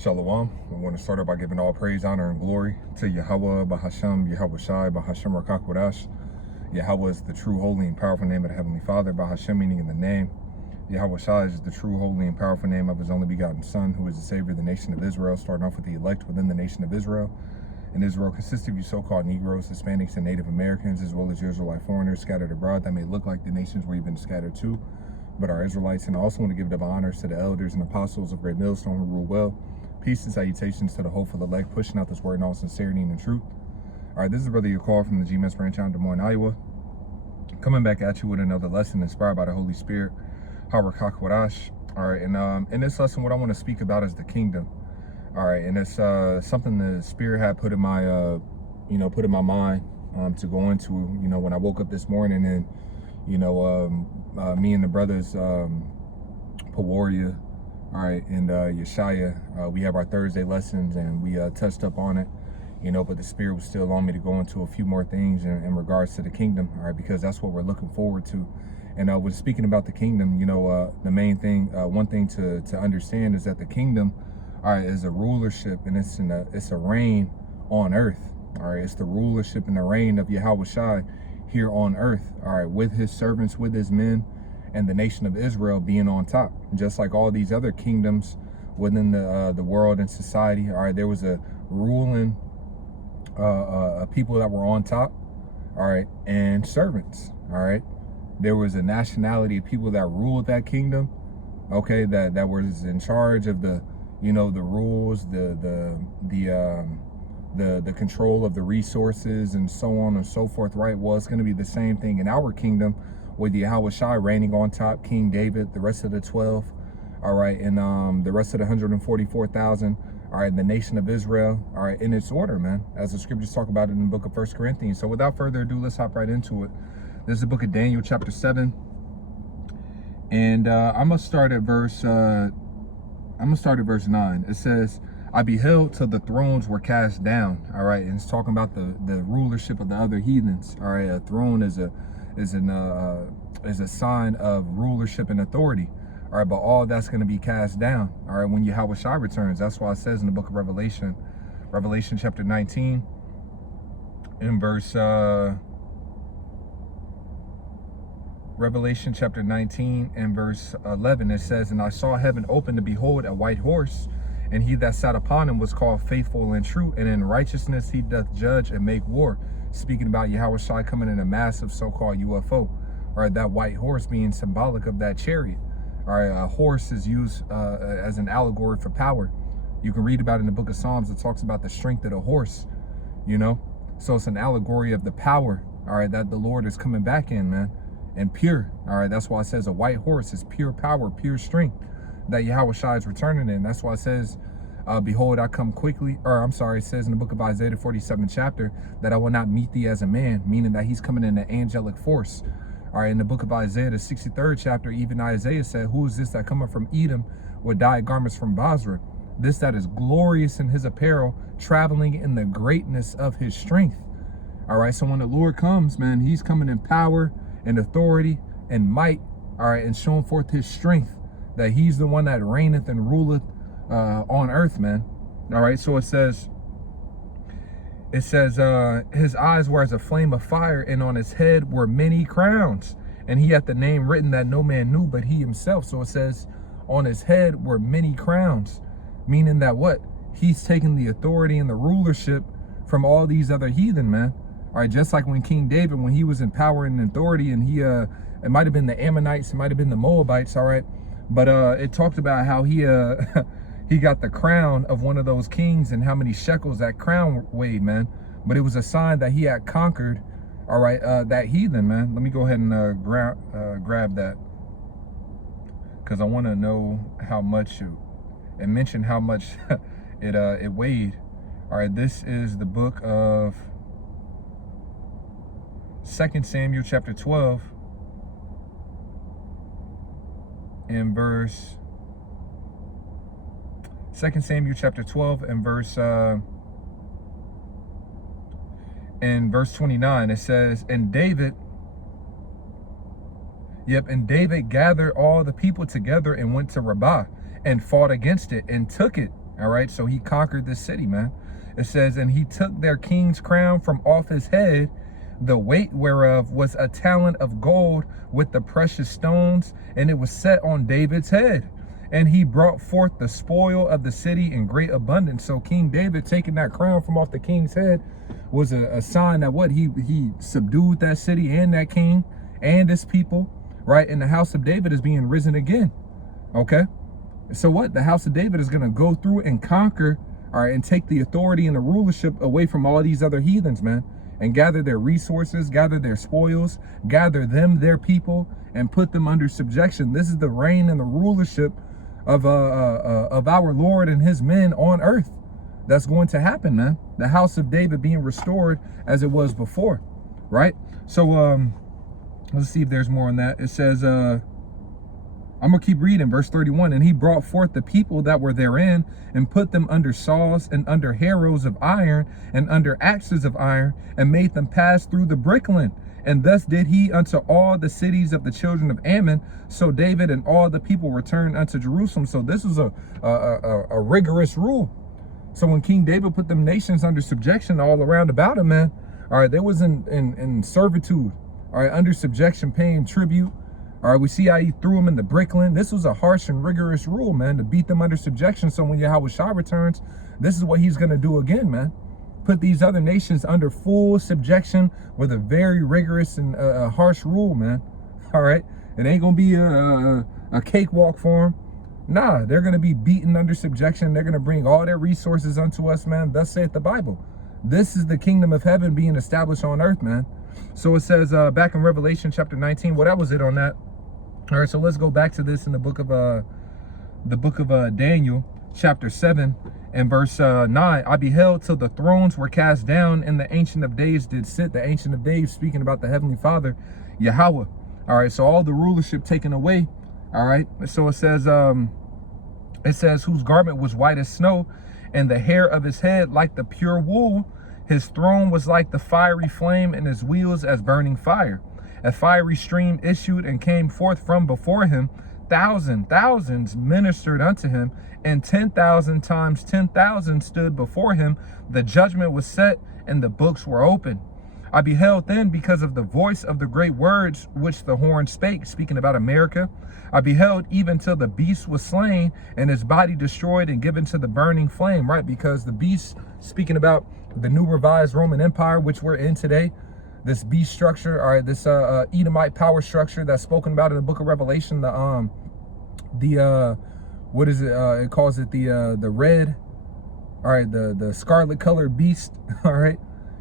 Shalom. I want to start out by giving all praise, honor, and glory to Yahweh, Bahasham, Yahweh Shai, Bahasham Rakakwadash. Yahweh is the true, holy, and powerful name of the Heavenly Father. Bahasham meaning in the name. Yahweh Shai is the true, holy, and powerful name of His only begotten Son, who is the Savior of the nation of Israel, starting off with the elect within the nation of Israel. And Israel consists of you so-called Negroes, Hispanics, and Native Americans, as well as your Israelite foreigners scattered abroad that may look like the nations where you've been scattered to, but are Israelites. And I also want to give double honors to the elders and apostles of Great Millstone who rule well. Peace and salutations to the hopeful elect, pushing out this word in all sincerity and in truth. All right, this is Brother Yakar from the GMS branch out in Des Moines, Iowa. Coming back at you with another lesson inspired by the Holy Spirit, Harakak. All right, and in this lesson, what I want to speak about is the kingdom. All right, and it's something the Spirit had put in my, put in my mind to go into. When I woke up this morning, and me and the brothers, Pewaria, all right, and Yeshaya, we have our Thursday lessons, and we touched up on it, but the Spirit was still on me to go into a few more things in regards to the kingdom, all right, because that's what we're looking forward to. And when speaking about the kingdom, the main thing, one thing to understand is that the kingdom, all right, is a rulership, and it's a reign on earth, all right. It's the rulership and the reign of Yahweh Shai here on earth, all right, with His servants, with His men, and the nation of Israel being on top. Just like all these other kingdoms within the world and society, all right, there was a ruling people that were on top, all right, and servants, all right. There was a nationality of people that ruled that kingdom, okay, that was in charge of the the rules, the control of the resources, and so on and so forth, right? Well, it's going to be the same thing in our kingdom, with Yahweh Shai reigning on top, King David, the rest of the 12, all right, and the rest of the 144,000, all right, the nation of Israel, all right, in its order, man, as the scriptures talk about it in the book of 1 Corinthians. So without further ado, let's hop right into it. This is the book of Daniel, chapter 7, and I'm gonna start at verse 9. It says, I beheld till the thrones were cast down, all right, and it's talking about the rulership of the other heathens, all right. A throne is a sign of rulership and authority, all right, but all that's going to be cast down, all right, when Yahweh Shai returns. That's why it says in the book of Revelation chapter 19 in verse Revelation chapter 19 and verse 11, it says, and I saw heaven open, to behold a white horse, and he that sat upon him was called Faithful and True, and in righteousness he doth judge and make war. Speaking about Yahweh Shai coming in a massive so-called UFO, all right, that white horse being symbolic of that chariot. All right, a horse is used as an allegory for power. You can read about it in the book of Psalms. It talks about the strength of the horse, so it's an allegory of the power, all right, that the Lord is coming back in, man, and pure, all right. That's why it says a white horse is pure power, pure strength that Yahweh Shai is returning in. That's why it says, behold, I come quickly, or I'm sorry, it says in the book of Isaiah, the 47th chapter, that I will not meet thee as a man, meaning that he's coming in an angelic force. All right, in the book of Isaiah, the 63rd chapter, even Isaiah said, who is this that cometh from Edom with dyed garments from Basra? This that is glorious in his apparel, traveling in the greatness of his strength. All right, so when the Lord comes, man, he's coming in power and authority and might, all right, and showing forth his strength, that he's the one that reigneth and ruleth on earth, man. All right, so it says his eyes were as a flame of fire, and on his head were many crowns, and he had the name written that no man knew but he himself. So it says on his head were many crowns, meaning that what? He's taking the authority and the rulership from all these other heathen, man. All right, just like when King David, when he was in power and authority, and he it might have been the Ammonites, it might have been the Moabites, all right, but it talked about how he he got the crown of one of those kings and how many shekels that crown weighed, man. But it was a sign that he had conquered, all right, that heathen, man. Let me go ahead and grab that, because I want to know how much and mention how much it weighed. All right, this is the book of 2 Samuel chapter 12 and verse 2 Samuel chapter 12 and verse 29. It says, and David gathered all the people together and went to Rabbah and fought against it and took it, All right, so he conquered this city, man. It says, and he took their king's crown from off his head, the weight whereof was a talent of gold with the precious stones, and it was set on David's head. And he brought forth the spoil of the city in great abundance. So King David taking that crown from off the king's head was a sign that what he subdued that city and that king and his people, right? And the house of David is being risen again. Okay, so what? The house of David is going to go through and conquer, all right, and take the authority and the rulership away from all these other heathens, man, and gather their resources, gather their spoils, gather them, their people, and put them under subjection. This is the reign and the rulership of our Lord and his men on earth. That's going to happen, man. The house of David being restored as it was before, right? So let's see if there's more on that. It says, I'm gonna keep reading verse 31. And he brought forth the people that were therein and put them under saws and under harrows of iron and under axes of iron, and made them pass through the brickland. And thus did he unto all the cities of the children of Ammon. So David and all the people returned unto Jerusalem. So this was a rigorous rule. So when King David put them nations under subjection all around about him, man, all right, they was in servitude, all right, under subjection, paying tribute. All right, we see how he threw them in the brickland. This was a harsh and rigorous rule, man, to beat them under subjection. So when Yahushua returns, this is what he's going to do again, man. Put these other nations under full subjection with a very rigorous and harsh rule, man. All right, it ain't going to be a cakewalk for them. Nah, they're going to be beaten under subjection. They're going to bring all their resources unto us, man. Thus saith the Bible. This is the kingdom of heaven being established on earth, man. So it says back in Revelation chapter 19, well, that was it on that. All right, so let's go back to this in the book of Daniel, chapter 7 and verse 9. I beheld till the thrones were cast down, and the Ancient of Days did sit. The Ancient of Days speaking about the Heavenly Father, Yahweh. All right, so all the rulership taken away. All right, so it says whose garment was white as snow, and the hair of his head like the pure wool. His throne was like the fiery flame, and his wheels as burning fire. A fiery stream issued and came forth from before him. Thousands ministered unto him, and 10,000 times 10,000 stood before him. The judgment was set, and the books were open. I beheld then, because of the voice of the great words which the horn spake, speaking about America, I beheld even till the beast was slain, and his body destroyed and given to the burning flame, right? Because the beast, speaking about the new revised Roman Empire, which we're in today, this beast structure, all right, this Edomite power structure that's spoken about in the book of Revelation, what is it? It calls it the red, all right, the scarlet colored beast, all right,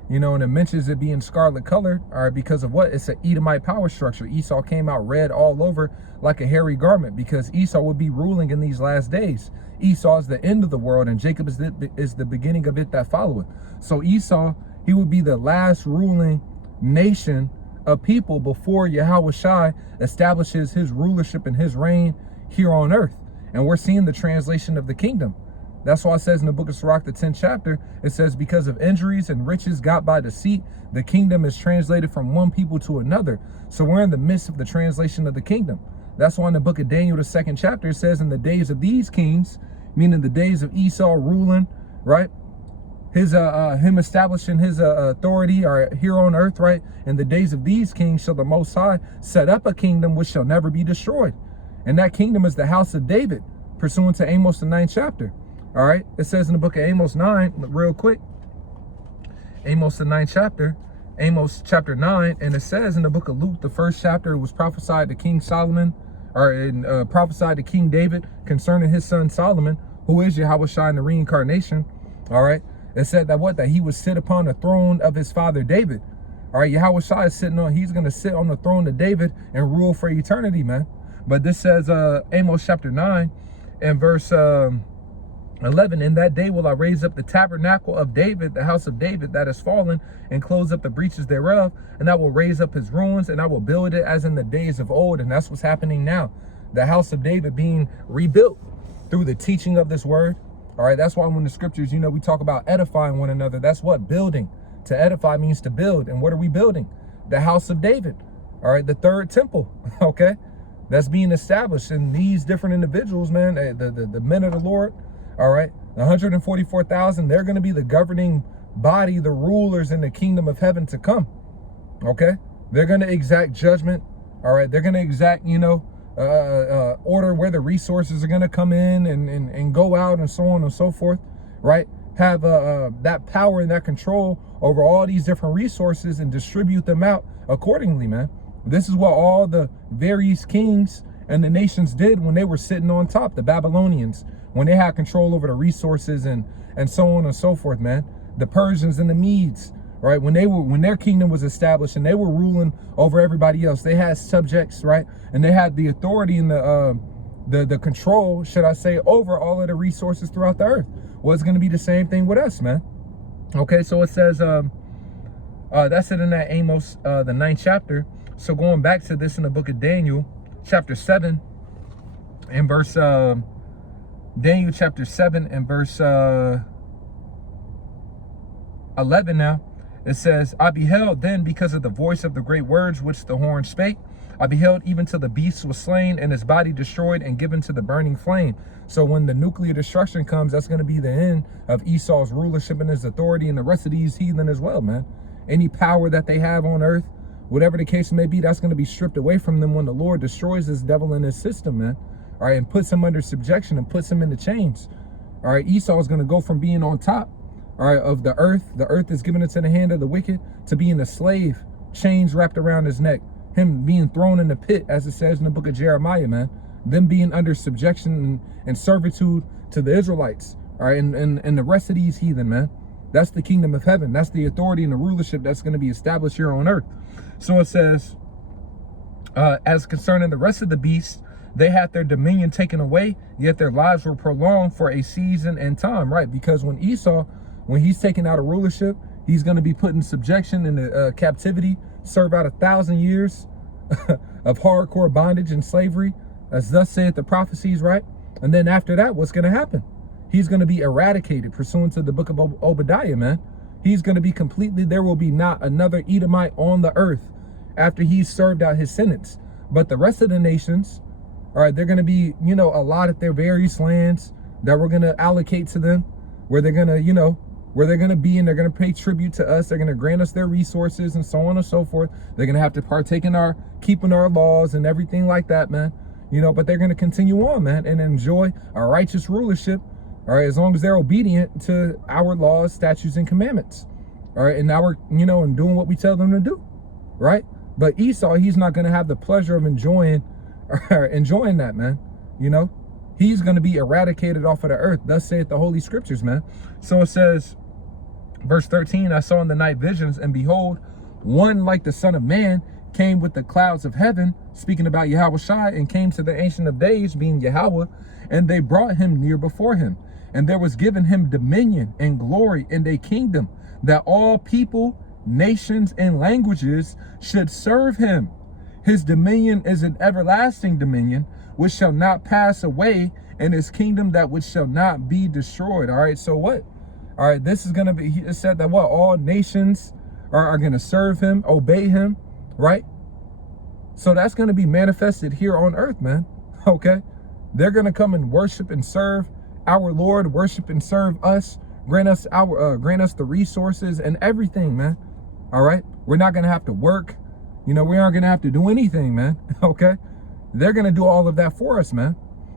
you know, and it mentions it being scarlet colored, all right, because of what? It's an Edomite power structure. Esau came out red all over like a hairy garment, because Esau would be ruling in these last days. Esau is the end of the world, and Jacob is the beginning of it that followeth. So Esau, he would be the last ruling nation of people before Yahushua establishes his rulership and his reign here on earth. And we're seeing the translation of the kingdom. That's why it says in the book of Sirach, the 10th chapter, it says, because of injuries and riches got by deceit, the kingdom is translated from one people to another. So we're in the midst of the translation of the kingdom. That's why in the book of Daniel, the 2nd chapter, it says, in the days of these kings, meaning the days of Esau ruling, right? Him establishing his authority here on earth, right? In the days of these kings shall the Most High set up a kingdom which shall never be destroyed. And that kingdom is the house of David, pursuant to Amos, the 9th chapter. All right, it says in the book of Amos 9, real quick, Amos, the 9th chapter, Amos chapter 9, and it says in the book of Luke, the 1st chapter, it was prophesied to King Solomon, or prophesied to King David concerning his son Solomon, who is Yahushua in the reincarnation. All right. It said that what? That he would sit upon the throne of his father David. All right, Yahushua is he's going to sit on the throne of David and rule for eternity, man. But this says, Amos chapter 9 and verse 11, in that day will I raise up the tabernacle of David, the house of David that is fallen, and close up the breaches thereof, and I will raise up his ruins, and I will build it as in the days of old. And that's what's happening now. The house of David being rebuilt through the teaching of this word. All right, that's why when the scriptures, you know, we talk about edifying one another. That's what building. To edify means to build. And what are we building? The house of David. All right, the third temple. Okay, that's being established. And these different individuals, man, the men of the Lord, All right. The 144,000, they're going to be the governing body, the rulers in the kingdom of heaven to come. Okay. They're going to exact judgment. All right. They're going to exact, order where the resources are going to come in and go out and so on and so forth. Right. Have that power and that control over all these different resources and distribute them out accordingly, man. This is what all the various kings and the nations did when they were sitting on top, the Babylonians, when they had control over the resources and so on and so forth, man. The Persians and the Medes, right? When their kingdom was established and they were ruling over everybody else, they had subjects, right? And they had the authority and the control, should I say, over all of the resources throughout the earth. Well, it's going to be the same thing with us, man. Okay, so it says, that's it in that Amos, the 9th chapter. So going back to this in the book of Daniel, chapter 7, and verse, Daniel chapter 7 and verse 11 now, it says, I beheld then because of the voice of the great words which the horn spake. I beheld even till the beast was slain and his body destroyed and given to the burning flame. So when the nuclear destruction comes, that's going to be the end of Esau's rulership and his authority and the rest of these heathen as well, man. Any power that they have on earth, whatever the case may be, that's going to be stripped away from them when the Lord destroys this devil in his system, man. All right, and puts him under subjection and puts him in the chains. All right, Esau is going to go from being on top, all right, of the earth is given into the hand of the wicked, to being a slave, chains wrapped around his neck, him being thrown in the pit, as it says in the book of Jeremiah, man. Them being under subjection and servitude to the Israelites, all right, and the rest of these heathen, man. That's the kingdom of heaven. That's the authority and the rulership that's going to be established here on earth. So it says, as concerning the rest of the beasts, they had their dominion taken away, yet their lives were prolonged for a season and time, right? Because when Esau, when he's taken out of rulership, he's going to be put in subjection into captivity, serve out 1,000 years of hardcore bondage and slavery, as thus saith the prophecies, right? And then after that, what's going to happen? He's going to be eradicated pursuant to the book of Obadiah, man. He's going to be completely, there will be not another Edomite on the earth after he's served out his sentence. But the rest of the nations, all right, they're going to be, allotted their various lands that we're going to allocate to them, where they're going to, where they're going to be, and they're going to pay tribute to us. They're going to grant us their resources and so on and so forth. They're going to have to partake in keeping our laws and everything like that, man. But they're going to continue on, man, and enjoy a righteous rulership, all right, as long as they're obedient to our laws, statutes, and commandments, all right, and and doing what we tell them to do, right? But Esau, he's not going to have the pleasure of enjoying that, man. He's going to be eradicated off of the earth. Thus saith the Holy Scriptures, man. So it says, verse 13, I saw in the night visions, and behold, one like the Son of Man came with the clouds of heaven, speaking about Yahushua, and came to the Ancient of Days, being Yahweh, and they brought him near before him. And there was given him dominion and glory and a kingdom, that all people, nations, and languages should serve him. His dominion is an everlasting dominion, which shall not pass away, and his kingdom that which shall not be destroyed. All right, so what? All right, this is going to be, it said that what? All nations are going to serve him, obey him, right? So that's going to be manifested here on earth, man. Okay? They're going to come and worship and serve our Lord, worship and serve us, grant us the resources and everything, man. All right? We're not going to have to work. We aren't going to have to do anything, man. Okay? They're going to do all of that for us, man.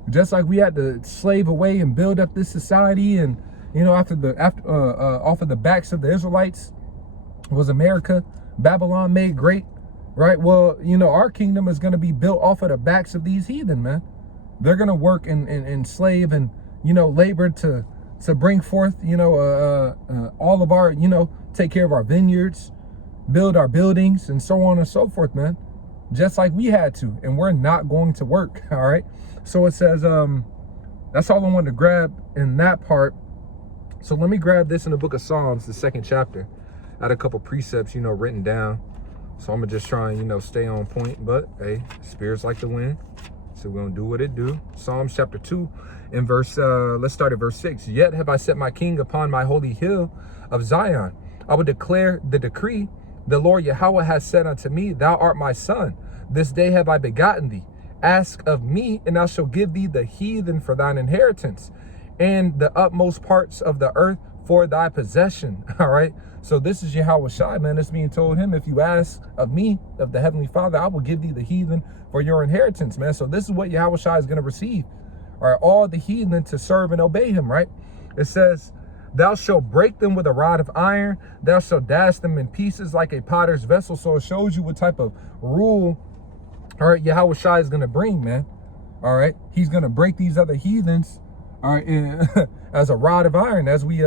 Just like we had to slave away and build up this society, and off of the backs of the Israelites was America, Babylon made great, right? Well, our kingdom is going to be built off of the backs of these heathen, man. They're going to work and slave and labor to bring forth all of our take care of our vineyards, build our buildings, and so on and so forth, man. Just like we had to, and we're not going to work. All right. So it says, that's all I wanted to grab in that part. So let me grab this in the book of Psalms, the 2nd chapter. I had a couple precepts, written down. So I'm gonna just try and, stay on point, but hey, spirits like the wind. So we're gonna do what it do. Psalms chapter 2 and verse, let's start at verse 6. Yet have I set my king upon my holy hill of Zion. I will declare the decree. The Lord Yahweh has said unto me, thou art my son. This day have I begotten thee. Ask of me, and I shall give thee the heathen for thine inheritance, and the utmost parts of the earth for thy possession. All right. So this is Yahweh Shai, man. It's being told him, if you ask of me, of the Heavenly Father, I will give thee the heathen for your inheritance, man. So this is what Yahweh Shai is going to receive. All right. All the heathen to serve and obey him, right? It says, thou shalt break them with a rod of iron. Thou shalt dash them in pieces like a potter's vessel. So it shows you what type of rule, all right, Yahweh Shai is going to bring, man. All right. He's going to break these other heathens, all right, as a rod of iron, as we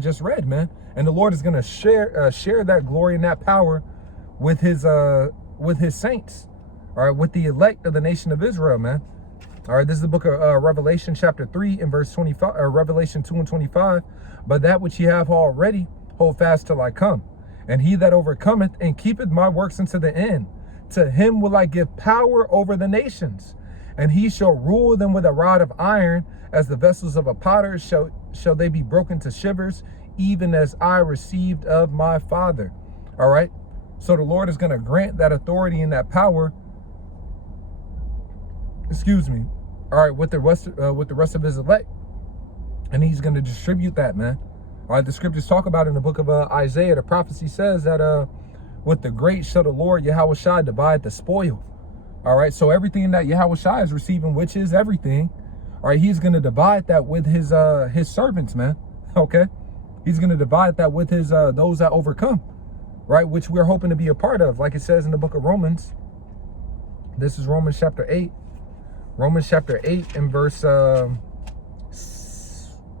just read, man. And the Lord is going to share that glory and that power with his saints, all right, with the elect of the nation of Israel, man. All right, this is the book of Revelation chapter 3 and verse 25, or Revelation 2 and 25. But that which ye have already, hold fast till I come. And he that overcometh and keepeth my works unto the end, to him will I give power over the nations. And he shall rule them with a rod of iron, as the vessels of a potter shall they be broken to shivers, even as I received of my Father. All right. So the Lord is going to grant that authority and that power. Excuse me. All right, with the rest of his elect, and he's going to distribute that, man. All right, the scriptures talk about in the book of Isaiah. The prophecy says that with the great shall the Lord Yahweh Shai divide the spoil. All right, so everything that Yahweh Shai is receiving, which is everything, all right, he's going to divide that with his servants, man. Okay, he's going to divide that with his those that overcome, right, which we're hoping to be a part of, like it says in the book of Romans. This is Romans chapter 8. Romans chapter 8 and verse,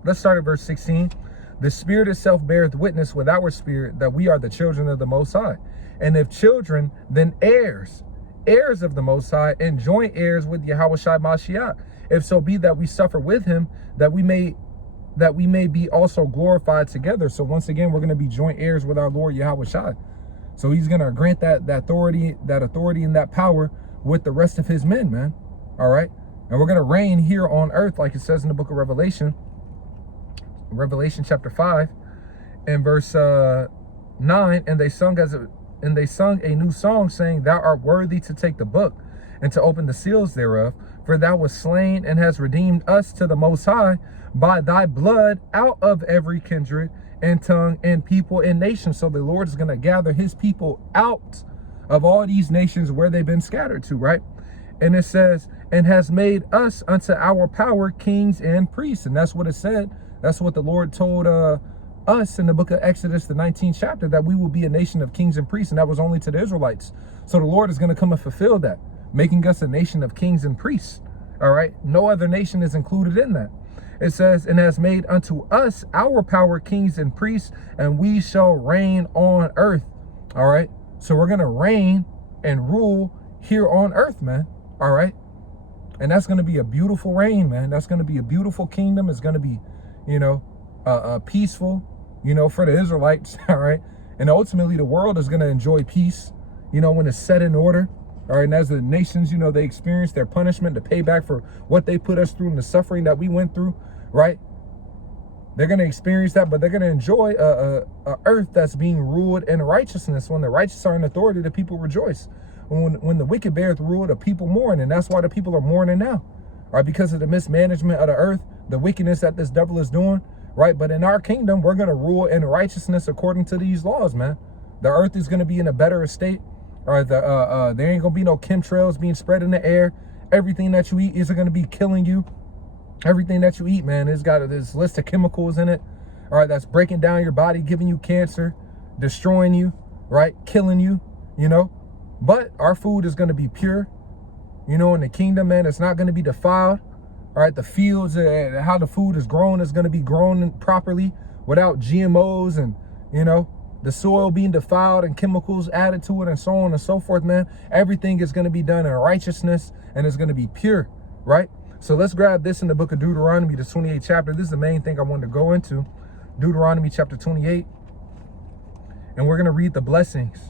let's start at verse 16. The Spirit itself beareth witness with our spirit that we are the children of the Most High. And if children, then heirs, heirs of the Most High, and joint heirs with Yahweh Shai Mashiach. If so be that we suffer with him, that we may be also glorified together. So once again, we're going to be joint heirs with our Lord Yahweh Shai. So he's going to grant that authority and that power with the rest of his men, man. All right. And we're going to reign here on earth, like it says in the book of Revelation, Revelation chapter 5 and verse 9. And they sung a new song, saying, thou art worthy to take the book and to open the seals thereof, for thou wast slain and hast redeemed us to the Most High by thy blood out of every kindred and tongue and people and nation. So the Lord is going to gather his people out of all these nations where they've been scattered to, right? And it says, and has made us unto our power kings and priests. And that's what it said. That's what the Lord told us in the book of Exodus, the 19th chapter, that we will be a nation of kings and priests. And that was only to the Israelites. So the Lord is going to come and fulfill that, making us a nation of kings and priests. All right. No other nation is included in that. It says, and has made unto us our power kings and priests, and we shall reign on earth. All right. So we're going to reign and rule here on earth, man. All right. And that's going to be a beautiful reign, man. That's going to be a beautiful kingdom. It's going to be, you know, peaceful, you know, for the Israelites. All right. And ultimately the world is going to enjoy peace, you know, when it's set in order. All right. And as the nations, you know, they experience their punishment, the payback for what they put us through and the suffering that we went through. Right. They're going to experience that, but they're going to enjoy a earth that's being ruled in righteousness. When the righteous are in authority, the people rejoice. When the wicked beareth rule, the people mourn. And that's why the people are mourning now. Right. Because of the mismanagement of the earth, the wickedness that this devil is doing. Right. But in our kingdom, we're going to rule in righteousness according to these laws, man. The earth is going to be in a better estate. All right. There ain't going to be no chemtrails being spread in the air. Everything that you eat isn't going to be killing you. Everything that you eat, man, it's got this list of chemicals in it. All right. That's breaking down your body, giving you cancer, destroying you, right. Killing you, you know. But our food is going to be pure, you know, in the kingdom, man. It's not going to be defiled. All right. The fields, how the food is grown is going to be grown properly without GMOs and, you know, the soil being defiled and chemicals added to it and so on and so forth, man. Everything is going to be done in righteousness and it's going to be pure, right? So let's grab this in the book of Deuteronomy, the 28th chapter. This is the main thing I wanted to go into. Deuteronomy chapter 28. And we're going to read the blessings.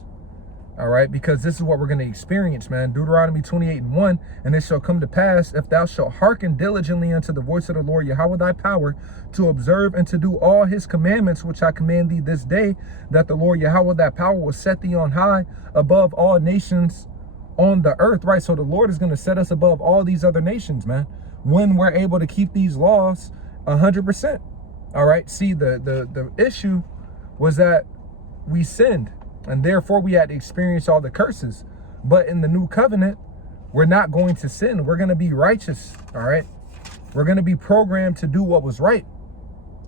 All right, because this is what we're going to experience, man. Deuteronomy 28 and 1. And it shall come to pass, if thou shalt hearken diligently unto the voice of the Lord Yahweh thy power, to observe and to do all his commandments, which I command thee this day, that the Lord Yahweh thy power will set thee on high above all nations on the earth, right? So the Lord is going to set us above all these other nations, man. When we're able to keep these laws 100%. All right. See, the issue was that we sinned, and therefore we had to experience all the curses. But in the new covenant, we're not going to sin. We're going to be righteous. All right. We're going to be programmed to do what was right.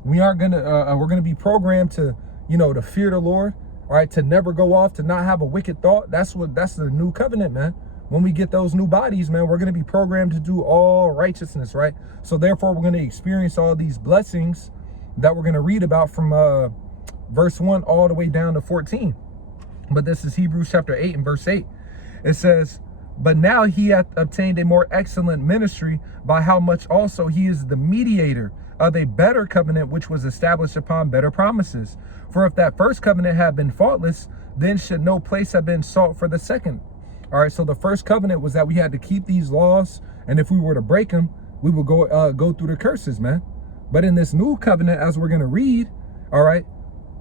We aren't going to, we're going to be programmed to, to fear the Lord. All right. To never go off, to not have a wicked thought. That's the new covenant, man. When we get those new bodies, man, we're going to be programmed to do all righteousness. Right. So therefore, we're going to experience all these blessings that we're going to read about from verse 1 all the way down to 14. But this is Hebrews chapter 8 and verse 8. It says, but now he hath obtained a more excellent ministry, by how much also he is the mediator of a better covenant, which was established upon better promises. For if that first covenant had been faultless, then should no place have been sought for the second. All right, so the first covenant was that we had to keep these laws, and if we were to break them, we would go through the curses, man. But in this new covenant, as we're going to read, all right,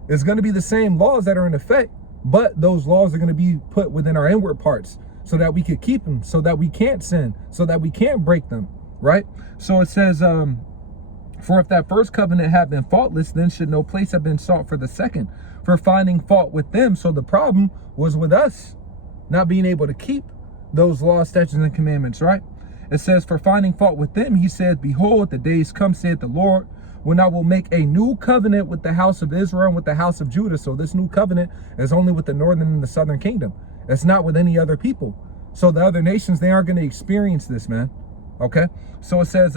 it's going to be the same laws that are in effect, but those laws are going to be put within our inward parts so that we could keep them, so that we can't sin, so that we can't break them, right? So it says, for if that first covenant had been faultless, then should no place have been sought for the second, for finding fault with them. So the problem was with us not being able to keep those laws, statutes, and commandments, right? It says, for finding fault with them, he said, behold, the days come, saith the Lord, when I will make a new covenant with the house of Israel and with the house of Judah. So this new covenant is only with the northern and the southern kingdom. It's not with any other people. So the other nations, they aren't going to experience this, man. Okay. So it says,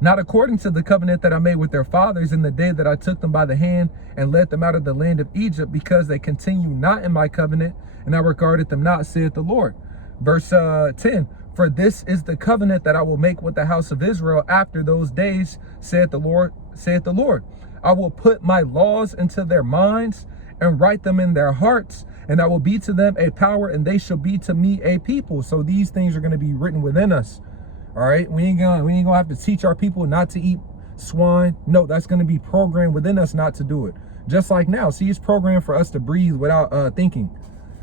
not according to the covenant that I made with their fathers in the day that I took them by the hand and led them out of the land of Egypt, because they continue not in my covenant, and I regarded them not, saith the Lord. Verse 10, for this is the covenant that I will make with the house of Israel after those days, saith the Lord, saith the Lord. I will put my laws into their minds and write them in their hearts, and I will be to them a power, and they shall be to me a people. So these things are going to be written within us. All right. We ain't gonna have to teach our people not to eat swine. No, that's going to be programmed within us not to do it. Just like now. See, it's programmed for us to breathe without thinking.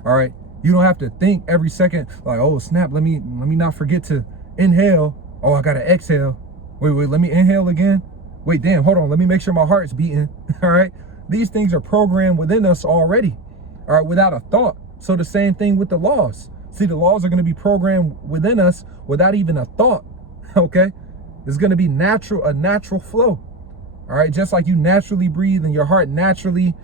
All right. You don't have to think every second like, oh snap, let me not forget to inhale. Oh, I gotta exhale. Wait, let me inhale again. Wait, damn, hold on. Let me make sure my heart's beating. All right. These things are programmed within us already. All right, without a thought. So the same thing with the laws. See, the laws are going to be programmed within us without even a thought. Okay. It's going to be a natural flow. All right. Just like you naturally breathe and your heart naturally,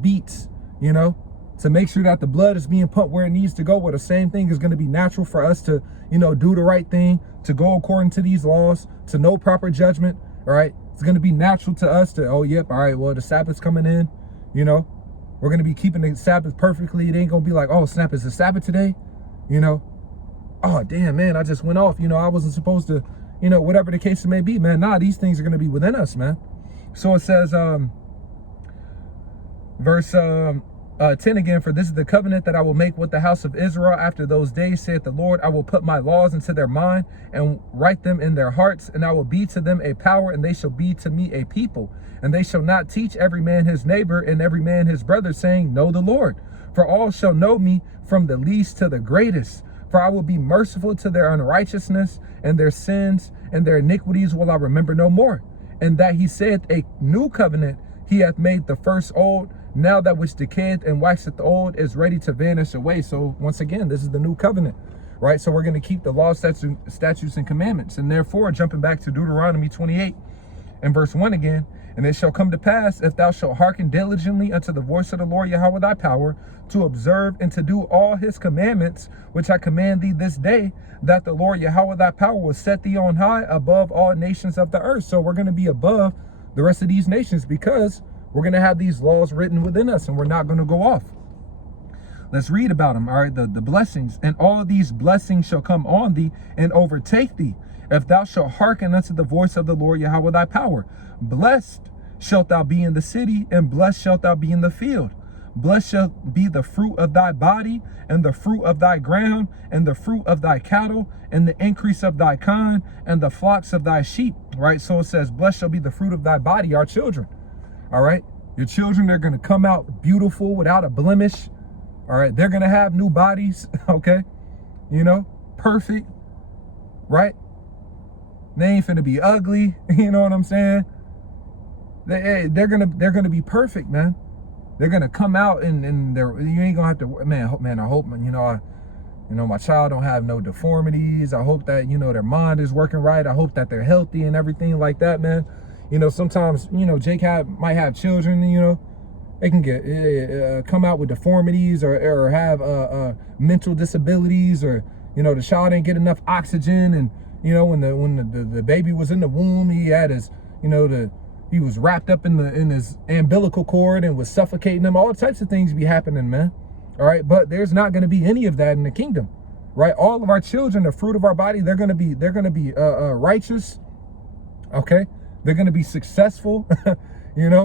beats, to make sure that the blood is being pumped where it needs to go. Well, the same thing is going to be natural for us to, do the right thing, to go according to these laws, to know proper judgment. All right. It's going to be natural to us to, oh, yep. All right. Well, the Sabbath's coming in, we're going to be keeping the Sabbath perfectly. It ain't going to be like, oh, snap, is the Sabbath today? Oh, damn, man, I just went off. I wasn't supposed to, whatever the case may be, man. Nah, these things are going to be within us, man. So it says, verse 10 again, for this is the covenant that I will make with the house of Israel after those days, saith the Lord. I will put my laws into their mind and write them in their hearts, and I will be to them a power, and they shall be to me a people. And they shall not teach every man his neighbor and every man his brother, saying, know the Lord. For all shall know me, from the least to the greatest. For I will be merciful to their unrighteousness, and their sins and their iniquities will I remember no more. And that he saith, a new covenant he hath made the first old. Now that which decayeth and waxeth old is ready to vanish away. So once again, this is the new covenant, right? So we're going to keep the law, statutes, and commandments. And therefore, jumping back to Deuteronomy 28 and verse 1 again, and it shall come to pass, if thou shalt hearken diligently unto the voice of the Lord Yahweh thy power, to observe and to do all his commandments, which I command thee this day, that the Lord Yahweh thy power will set thee on high above all nations of the earth. So we're going to be above the rest of these nations because we're going to have these laws written within us, and we're not going to go off. Let's read about them. All right, the blessings. And all of these blessings shall come on thee and overtake thee, if thou shalt hearken unto the voice of the Lord Yahweh thy power. Blessed shalt thou be in the city, and blessed shalt thou be in the field. Blessed shall be the fruit of thy body, and the fruit of thy ground, and the fruit of thy cattle, and the increase of thy kind, and the flocks of thy sheep. Right? So it says, blessed shall be the fruit of thy body, our children. All right? Your children, they're going to come out beautiful without a blemish. All right? They're going to have new bodies, okay? Perfect, right? They ain't finna be ugly. You know what I'm saying? They're gonna be perfect, man. They're gonna come out and you ain't gonna have to, man. I hope, man, my child don't have no deformities. I hope that, their mind is working right. I hope that they're healthy and everything like that, man. Sometimes, Jake might have children, they can get come out with deformities or have mental disabilities, or the child ain't get enough oxygen, and when the baby was in the womb, he had his he was wrapped up in his umbilical cord and was suffocating him. All types of things be happening, man. All right, but there's not going to be any of that in the kingdom, right? All of our children, the fruit of our body, they're going to be righteous. Okay, they're going to be successful. They're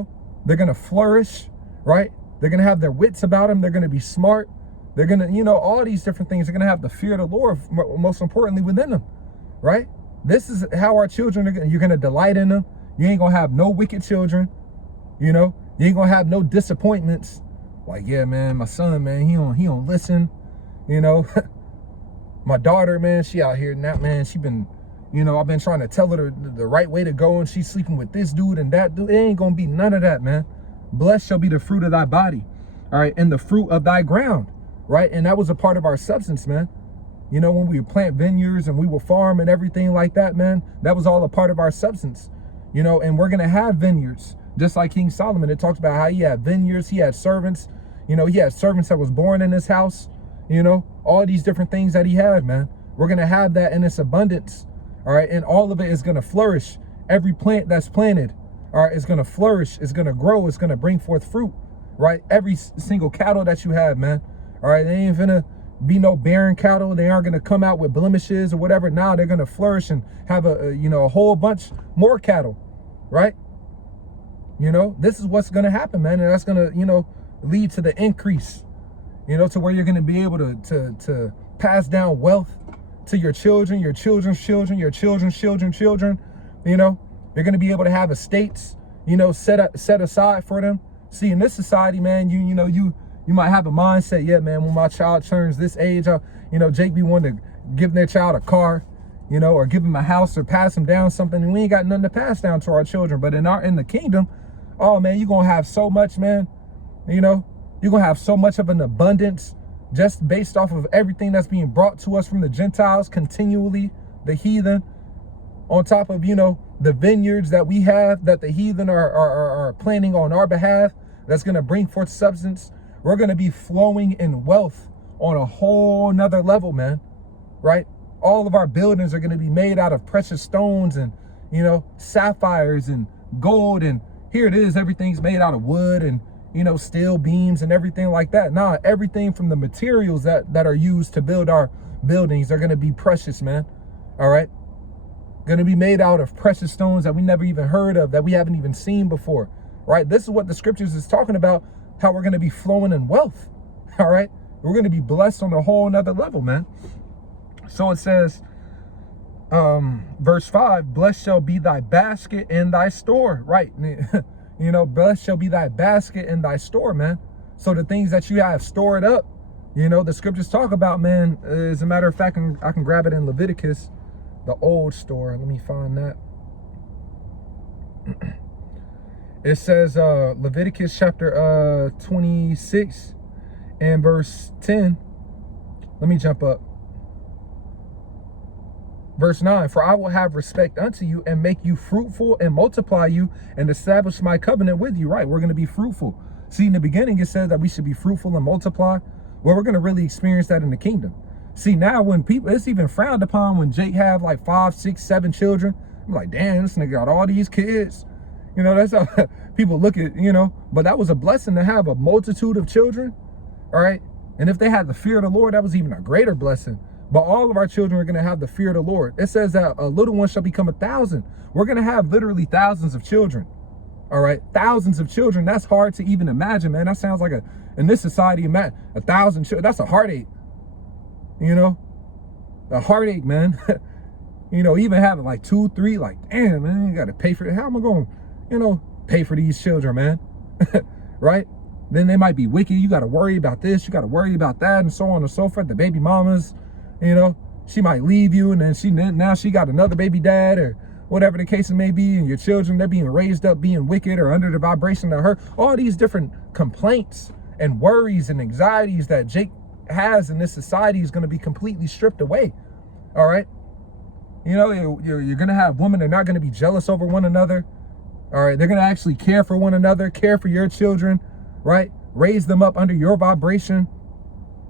going to flourish. Right? They're going to have their wits about them. They're going to be smart. They're going to, all these different things. They're going to have the fear of the Lord, most importantly, within them. Right? This is how our children are. You're going to delight in them. You ain't going to have no wicked children. You ain't going to have no disappointments. Like, yeah, man, my son, man, he don't listen. My daughter, man, she out here now, man. She been, I've been trying to tell her the right way to go, and she's sleeping with this dude and that dude. It ain't going to be none of that, man. Blessed shall be the fruit of thy body, all right, and the fruit of thy ground, right? And that was a part of our substance, man. When we would plant vineyards and we would farm and everything like that, man, that was all a part of our substance, and we're going to have vineyards, just like King Solomon. It talks about how he had vineyards, he had servants, he had servants that was born in his house, all these different things that he had, man. We're going to have that in its abundance, all right, and all of it is going to flourish. Every plant that's planted, all right, it's going to flourish, it's going to grow, it's going to bring forth fruit, right? Every single cattle that you have, man, all right, they ain't gonna be no barren cattle. They aren't going to come out with blemishes or whatever. Now they're going to flourish and have a whole bunch more cattle, right? This is what's going to happen, man, and that's going to, lead to the increase, to where you're going to be able to pass down wealth to your children, your children's children, your children's children's children, You're going to be able to have estates, set aside for them. See, in this society, man, you might have a mindset, yeah, man, when my child turns this age, Jake be wanting to give their child a car, or give him a house or pass him down something, and we ain't got nothing to pass down to our children. But in the kingdom, oh man, you're going to have so much, man. You're going to have so much of an abundance just based off of everything that's being brought to us from the Gentiles continually, the heathen, on top of, the vineyards that we have, that the heathen are planting on our behalf, that's going to bring forth substance. We're going to be flowing in wealth on a whole nother level, man, right? All of our buildings are going to be made out of precious stones and, sapphires and gold. And here it is, everything's made out of wood and, steel beams and everything like that. Nah, everything from the materials that are used to build our buildings are going to be precious, man. All right. Going to be made out of precious stones that we never even heard of, that we haven't even seen before, right? This is what the scriptures is talking about, how we're going to be flowing in wealth, all right? We're going to be blessed on a whole nother level, man. So it says, verse 5, blessed shall be thy basket and thy store, right? Blessed shall be thy basket and thy store, man. So the things that you have stored up, the scriptures talk about, man. As a matter of fact, I can grab it in Leviticus, the old store. Let me find that. It says Leviticus chapter 26 and verse 10. Let me jump up. Verse 9, for I will have respect unto you and make you fruitful and multiply you and establish my covenant with you. Right, we're going to be fruitful. See, in the beginning, it says that we should be fruitful and multiply. Well, we're going to really experience that in the kingdom. See, now when people, it's even frowned upon when Jake have like 5, 6, 7 children. I'm like, damn, this nigga got all these kids. That's how people look at, but that was a blessing to have a multitude of children. All right. And if they had the fear of the Lord, that was even a greater blessing. But all of our children are going to have the fear of the Lord. It says that a little one shall become 1,000. We're going to have literally thousands of children. All right. Thousands of children. That's hard to even imagine, man. That sounds like in this society, 1,000 children. That's a heartache. A heartache, man. Even having like 2, 3, like, damn, man, you got to pay for it. How am I going to, pay for these children, man? Right? Then they might be wicked. You got to worry about this. You got to worry about that, and so on and so forth. The baby mamas, she might leave you, and then now she got another baby dad, or whatever the case may be, and your children, they're being raised up being wicked or under the vibration of her. All these different complaints and worries and anxieties that Jake has in this society is going to be completely stripped away. All right. You know, you're going to have women that are not going to be jealous over one another. All right. They're going to actually care for one another, care for your children, right? Raise them up under your vibration.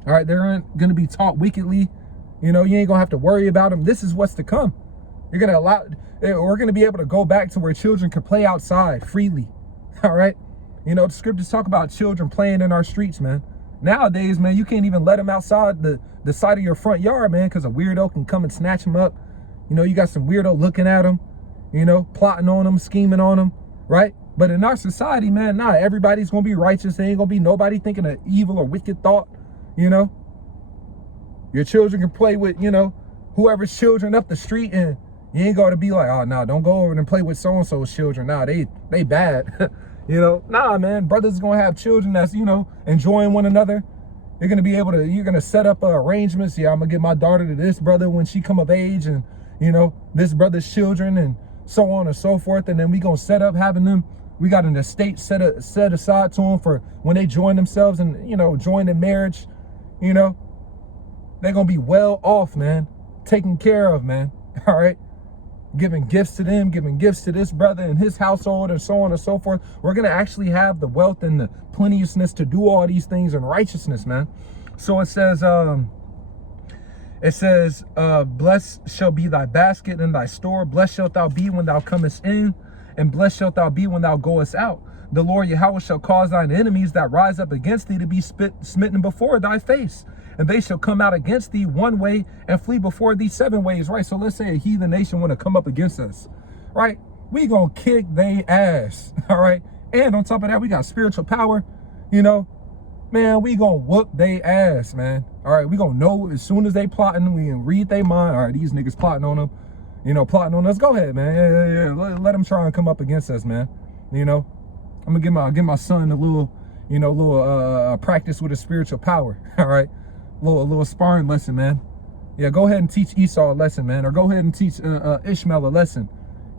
All right. They're going to be taught wickedly. You know, you ain't going to have to worry about them. This is what's to come. You're going to we're going to be able to go back to where children can play outside freely. All right. You know, the scriptures talk about children playing in our streets, man. Nowadays, man, you can't even let them outside the side of your front yard, man, because a weirdo can come and snatch them up. You know, you got some weirdo looking at them, you know, plotting on them, scheming on them, right? But in our society, man, nah, everybody's going to be righteous. There ain't going to be nobody thinking an evil or wicked thought, you know. Your children can play with, you know, whoever's children up the street, and you ain't got to be like, oh, no, don't go over and play with so-and-so's children. Nah, they bad. You know, nah, man, brothers going to have children that's, you know, enjoying one another. You're going to be able to, you're going to set up arrangements. Yeah, I'm going to give my daughter to this brother when she come of age, and, you know, this brother's children, and so on and so forth. And then we going to set up having them, we got an estate set aside to them for when they join themselves and, you know, join in marriage. You know, they're going to be well off, man, taken care of, man. All right. Giving gifts to them, giving gifts to this brother and his household, and so on and so forth. We're going to actually have the wealth and the plenteousness to do all these things in righteousness, man. So it says, blessed shall be thy basket and thy store. Blessed shalt thou be when thou comest in, and blessed shalt thou be when thou goest out. The Lord Yahweh shall cause thine enemies that rise up against thee to be smitten before thy face. And they shall come out against thee one way and flee before thee 7 ways, right? So let's say a heathen nation want to come up against us, right? We gonna kick they ass, all right? And on top of that, we got spiritual power, you know? Man, we gonna whoop they ass, man. All right, we gonna know as soon as they plotting, we can read their mind. All right, these niggas plotting on them, you know, plotting on us. Go ahead, man. Yeah. Let them try and come up against us, man. You know, I'm gonna give my son a little, you know, practice with his spiritual power, all right? Little sparring lesson, man. Yeah, go ahead and teach Esau a lesson, man. Or go ahead and teach Ishmael a lesson.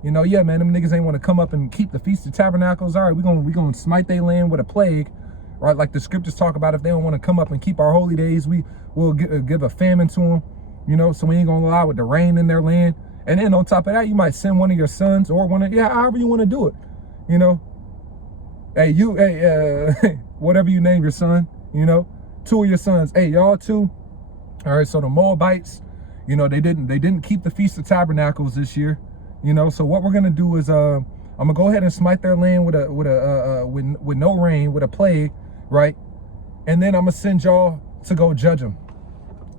You know, yeah, man, them niggas ain't want to come up and keep the Feast of Tabernacles. All right, we gonna smite their land with a plague, right? Like the scriptures talk about, if they don't want to come up and keep our holy days, we will give a famine to them, you know, so we ain't gonna allow it to rain in their land. And then on top of that, you might send one of your sons or however you want to do it, you know. Hey, whatever you name your son, you know. 2 of your sons, hey, y'all 2. All right, so the Moabites, you know, they didn't keep the Feast of Tabernacles this year, you know. So what we're gonna do is I'm gonna go ahead and smite their land with no rain, with a plague, right? And then I'm gonna send y'all to go judge them.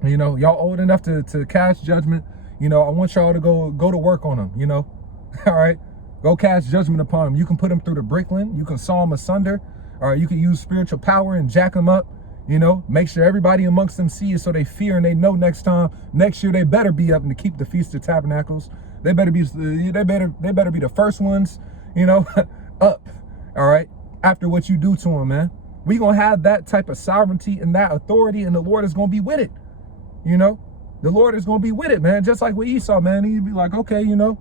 You know, y'all old enough to cast judgment. You know, I want y'all to go to work on them. You know, all right, go cast judgment upon them. You can put them through the brickland. You can saw them asunder. All right, you can use spiritual power and jack them up. You know, make sure everybody amongst them sees, so they fear and they know next year they better be up and to keep the Feast of Tabernacles. They better be the first ones, you know, up. All right, after what you do to them, man. We gonna have that type of sovereignty and that authority, and the Lord is gonna be with it. You know, the Lord is gonna be with it, man. Just like with Esau, man. He'd be like, okay, you know,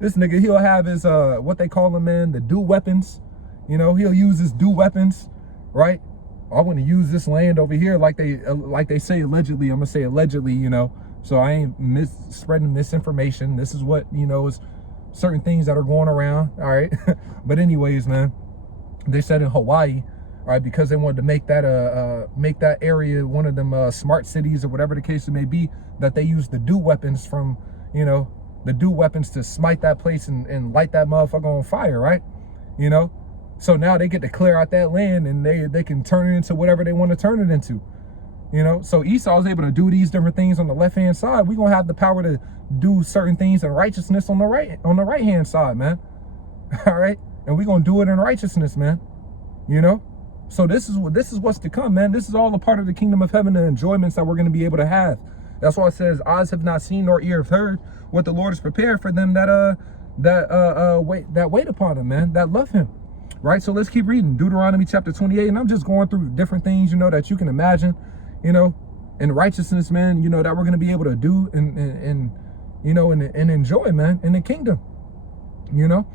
this nigga, he'll have his what they call them, man, the dew weapons. You know, he'll use his dew weapons, right? I want to use this land over here, like they say allegedly. I'm gonna say allegedly, you know, so I ain't spreading misinformation. This is what, you know, is certain things that are going around. All right. But anyways, man, they said in Hawaii, all right, because they wanted to make that area one of them smart cities or whatever the case may be, that they use the dew weapons from, you know, the dew weapons to smite that place and light that motherfucker on fire, right? You know. So now they get to clear out that land, and they can turn it into whatever they want to turn it into, you know. So Esau is able to do these different things on the left hand side. We're gonna have the power to do certain things in righteousness on the right hand side, man. All right, and we're gonna do it in righteousness, man. You know. So this is what's to come, man. This is all a part of the kingdom of heaven, the enjoyments that we're gonna be able to have. That's why it says, eyes have not seen nor ear have heard what the Lord has prepared for them that wait upon him, man, that love him. Right, so let's keep reading Deuteronomy chapter 28, and I'm just going through different things, you know, that you can imagine, you know. and righteousness, man, you know, that we're going to be able to do you know, and enjoy, man, in the kingdom, you know.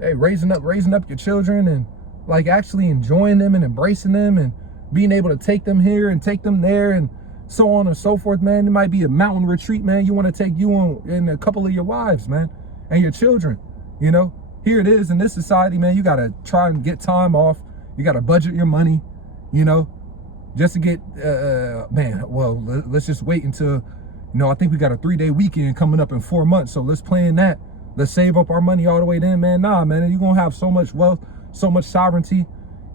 Hey, raising up your children and like actually enjoying them and embracing them and being able to take them here and take them there and so on and so forth, man. It might be a mountain retreat, man. You want to take you and a couple of your wives, man, and your children, you know. Here it is in this society, man. You got to try and get time off. You got to budget your money, you know, just to get, man, well, let's just wait until, you know, I think we got a 3-day weekend coming up in 4 months. So let's plan that. Let's save up our money all the way then, man. Nah, man, you're going to have so much wealth, so much sovereignty,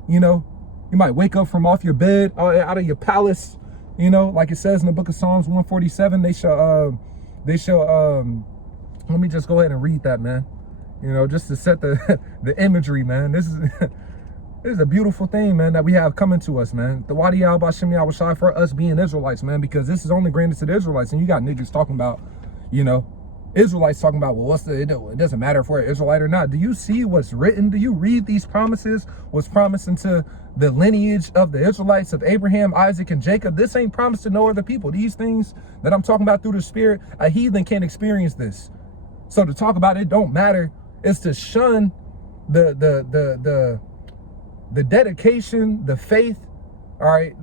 you know. You might wake up from off your bed, out of your palace, you know, like it says in the book of Psalms 147, they shall, let me just go ahead and read that, man. You know, just to set the imagery, man. This is a beautiful thing, man, that we have coming to us, man. The Wadi Al Bashim Yahushai for us being Israelites, man, because this is only granted to the Israelites. And you got niggas talking about, you know, Israelites talking about, well, it doesn't matter if we're an Israelite or not. Do you see what's written? Do you read these promises? What's promised into the lineage of the Israelites of Abraham, Isaac, and Jacob? This ain't promised to no other people. These things that I'm talking about through the Spirit, a heathen can't experience this. So to talk about it don't matter is to shun the dedication, the faith, all right,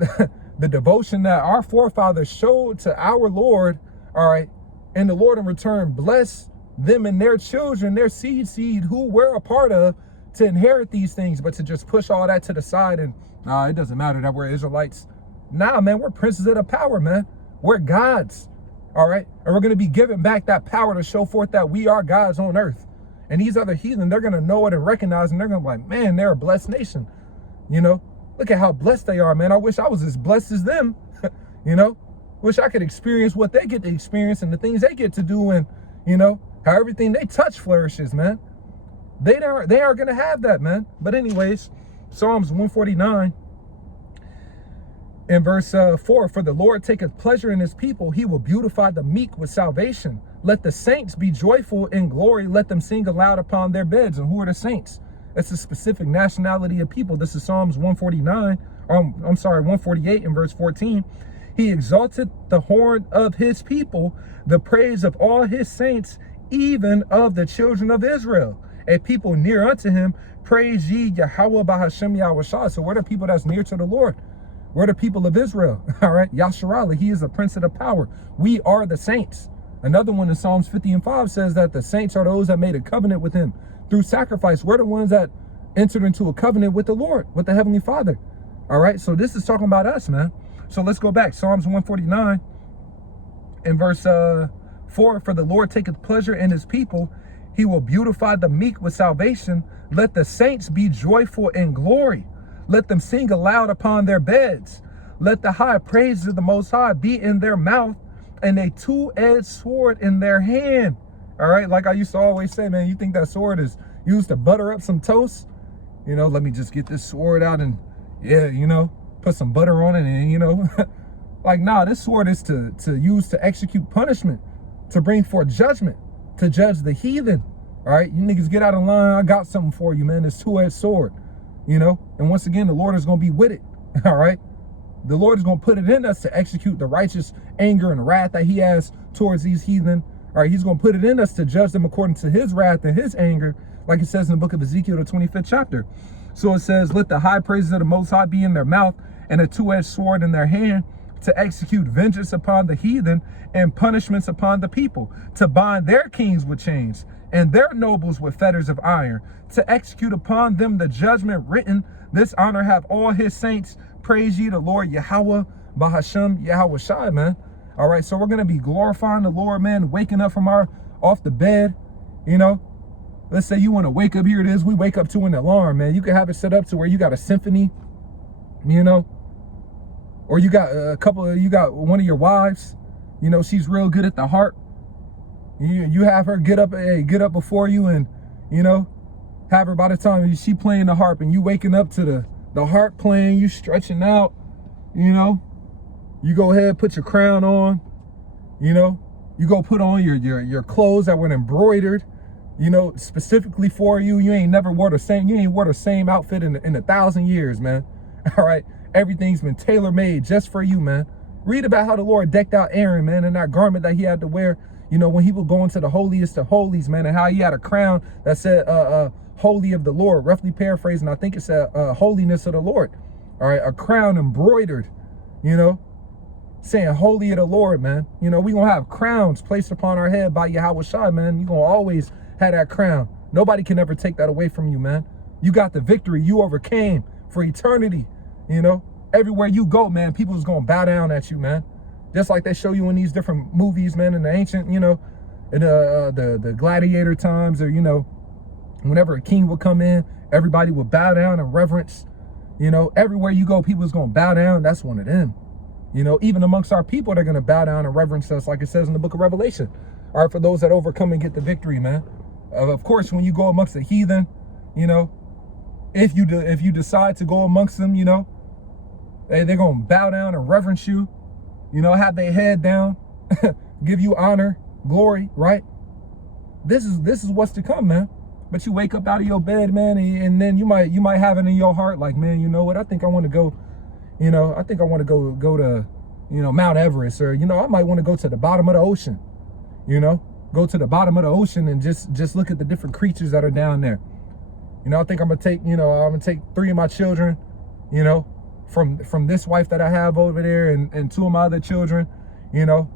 the devotion that our forefathers showed to our Lord, all right, and the Lord in return bless them and their children, their seed who we're a part of, to inherit these things. But to just push all that to the side and it doesn't matter that we're Israelites. Nah, man, we're princes of the power, man. We're gods, all right, and we're going to be given back that power to show forth that we are gods on earth. And these other heathen, they're going to know it and recognize, and they're going to be like, man, they're a blessed nation. You know, look at how blessed they are, man. I wish I was as blessed as them. You know, wish I could experience what they get to experience and the things they get to do, and, you know, how everything they touch flourishes, man. They are going to have that, man. But anyways, Psalms 149 in verse 4, for the Lord taketh pleasure in his people. He will beautify the meek with salvation. Let the saints be joyful in glory. Let them sing aloud upon their beds. And who are the saints? It's a specific nationality of people. This is Psalms 148 in verse 14. He exalted the horn of his people, the praise of all his saints, even of the children of Israel. A people near unto him, praise ye Yahweh Bahashem Yahushua. So we're the people that's near to the Lord. We're the people of Israel. All right. Yasharali, he is the prince of the power. We are the saints. Another one in Psalms 50:5 says that the saints are those that made a covenant with him through sacrifice. We're the ones that entered into a covenant with the Lord, with the Heavenly Father. All right. So this is talking about us, man. So let's go back. Psalms 149 in verse 4, for the Lord taketh pleasure in his people. He will beautify the meek with salvation. Let the saints be joyful in glory. Let them sing aloud upon their beds. Let the high praises of the Most High be in their mouth, and a two-edged sword in their hand. All right, like I used to always say, man, you think that sword is used to butter up some toast? You know, let me just get this sword out and, yeah, you know, put some butter on it and, you know, like, nah, this sword is to use to execute punishment, to bring forth judgment, to judge the heathen. All right, you niggas get out of line. I got something for you, man. This two-edged sword, you know, and once again, the Lord is going to be with it. All right. The Lord is going to put it in us to execute the righteous anger and wrath that he has towards these heathen. All right, he's going to put it in us to judge them according to his wrath and his anger, like it says in the book of Ezekiel, the 25th chapter. So it says, let the high praises of the Most High be in their mouth, and a two-edged sword in their hand, to execute vengeance upon the heathen and punishments upon the people, to bind their kings with chains and their nobles with fetters of iron, to execute upon them the judgment written. This honor have all his saints. Praise ye the Lord Yahweh Bahashem Yahushai, man. All right, so we're going to be glorifying the Lord, man, waking up from off the bed, you know. Let's say you want to wake up, here it is, we wake up to an alarm, man. You can have it set up to where you got a symphony, you know, or you got you got one of your wives, you know, she's real good at the harp. You have her get up before you, and, you know, have her by the time she playing the harp and you waking up to the harp playing, you stretching out, you know, you go ahead, put your crown on, you know, you go put on your clothes that were embroidered, you know, specifically for you. You ain't wore the same outfit in 1,000 years, man. All right. Everything's been tailor-made just for you, man. Read about how the Lord decked out Aaron, man, in that garment that he had to wear, you know, when he would go into the holiest of holies, man, and how he had a crown that said, holy of the Lord, roughly paraphrasing. I think it said, holiness of the Lord. All right. A crown embroidered, you know, saying holy of the Lord, man. You know, we gonna have crowns placed upon our head by Yahweh Shai, man. You gonna always have that crown. Nobody can ever take that away from you, man. You got the victory. You overcame for eternity. You know, everywhere you go, man, people's gonna bow down at you, man. Just like they show you in these different movies, man, in the ancient, you know, in the gladiator times, or, you know, whenever a king would come in, everybody would bow down and reverence. You know, everywhere you go, people's gonna bow down. That's one of them. You know, even amongst our people, they're going to bow down and reverence us, like it says in the book of Revelation. All right, for those that overcome and get the victory, man. Of course, when you go amongst the heathen, you know, if you decide to go amongst them, you know, they're going to bow down and reverence you, you know, have their head down, give you honor, glory, right? This is what's to come, man. But you wake up out of your bed, man, and then you might have it in your heart, like, man, you know what? I think I want to go. You know, I think I want to go to, you know, Mount Everest, or, you know, I might want to go to the bottom of the ocean, you know, go to the bottom of the ocean and just look at the different creatures that are down there. You know, I think I'm going to take 3 of my children, you know, from this wife that I have over there, and 2 of my other children, you know.